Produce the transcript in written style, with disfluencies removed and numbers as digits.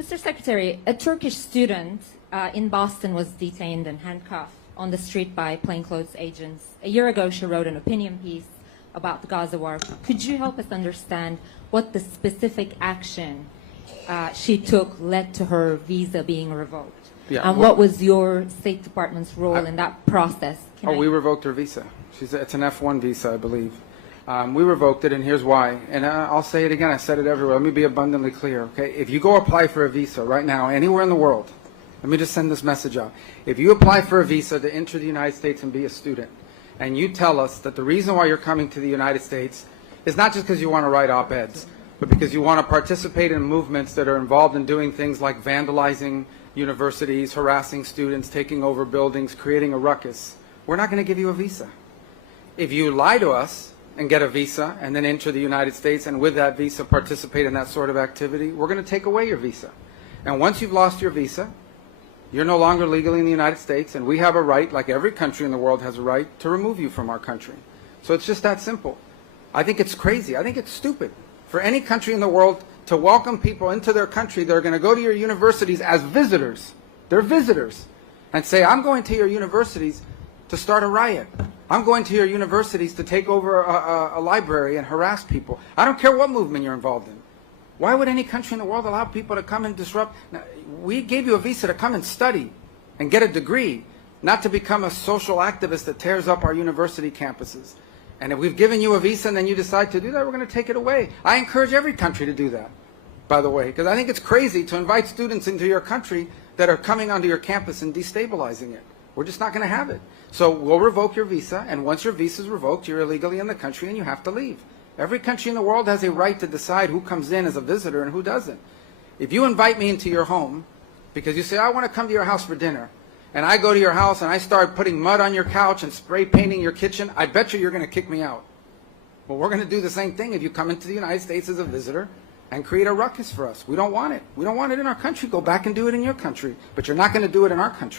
Mr. Secretary, a Turkish student in Boston was detained and handcuffed on the street by plainclothes agents. A year ago, she wrote an opinion piece about the Gaza war. Could you help us understand what the specific action she took led to her visa being revoked? Yeah, and what was your State Department's role in that process? We revoked her visa. It's an F1 visa, I believe. We revoked it, and here's why. And I'll say it again. I said it everywhere. Let me be abundantly clear, okay? If you go apply for a visa right now, anywhere in the world, let me just send this message out. If you apply for a visa to enter the United States and be a student, and you tell us that the reason why you're coming to the United States is not just because you want to write op-eds, but because you want to participate in movements that are involved in doing things like vandalizing universities, harassing students, taking over buildings, creating a ruckus, we're not going to give you a visa. If you lie to us and get a visa and then enter the United States and with that visa participate in that sort of activity, we're going to take away your visa. And once you've lost your visa, you're no longer legally in the United States, and we have a right, like every country in the world has a right, to remove you from our country. So it's just that simple. I think it's crazy. I think it's stupid for any country in the world to welcome people into their country that are going to go to your universities as visitors. They're visitors. And say, I'm going to your universities to start a riot. I'm going to your universities to take over a library and harass people. I don't care what movement you're involved in. Why would any country in the world allow people to come and disrupt? Now, we gave you a visa to come and study and get a degree, not to become a social activist that tears up our university campuses. And if we've given you a visa and then you decide to do that, we're going to take it away. I encourage every country to do that, by the way, because I think it's crazy to invite students into your country that are coming onto your campus and destabilizing it. We're just not going to have it. So we'll revoke your visa, and once your visa is revoked, you're illegally in the country and you have to leave. Every country in the world has a right to decide who comes in as a visitor and who doesn't. If you invite me into your home because you say, I want to come to your house for dinner, and I go to your house and I start putting mud on your couch and spray painting your kitchen, I bet you're going to kick me out. Well, we're going to do the same thing if you come into the United States as a visitor and create a ruckus for us. We don't want it. We don't want it in our country. Go back and do it in your country. But you're not going to do it in our country.